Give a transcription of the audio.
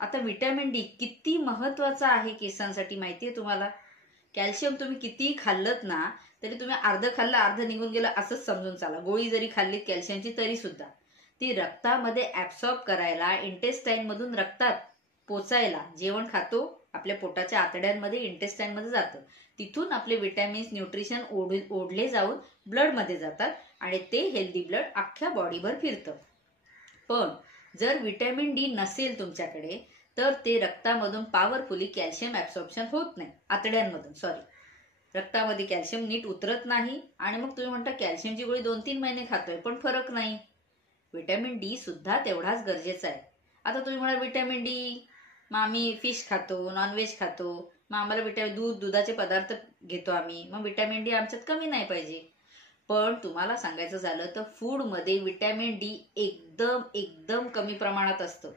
आता vitamin D किती महत्वाचा आहे केसांसाठी माहितीये तुम्हाला? कॅल्शियम तुम्ही कितीही खाल्लत ना तरी तुम्ही अर्ध खाल्लं अर्ध निघून गेलं असंच समजून चाला. गोळी जरी खाल्लीत कॅल्शियमची तरी सुद्धा ती रक्तामध्ये ऍब्सॉर्ब करायला, इंटेस्टाईन मधून रक्तात पोचायला, जेवण खातो आपल्या पोटाच्या आतड्यांमध्ये इंटेस्टाईन मध्ये जातं, तिथून आपले विटॅमिन्स न्यूट्रिशन ओढले जाऊन ब्लड मध्ये जातात आणि ते हेल्दी ब्लड अख्ख्या बॉडीभर फिरतं. पण जर विटॅमिन डी नसेल तुमच्याकडे तर ते रक्तामधून पॉवरफुली कॅल्शियम ऍब्सॉर्प्शन होत नाही, आतड्यांमधून रक्तामध्ये कॅल्शियम नीट उतरत नाही आणि मग तुम्ही म्हणता कॅल्शियमची गोळी 2-3 महिने खातोय पण फरक नाही. विटॅमिन डी सुद्धा तेवढाच गरजेचा आहे. आता तुम्ही म्हणाल विटॅमिन डी मग आम्ही फिश खातो, नॉनव्हेज खातो, मग आम्हाला दुधाचे पदार्थ घेतो आम्ही, मग विटॅमिन डी आमच्यात कमी नाही पाहिजे. पण तुम्हाला सांगायचं झालं तर फूड मध्ये विटॅमिन डी एकदम कमी प्रमाणात असतं.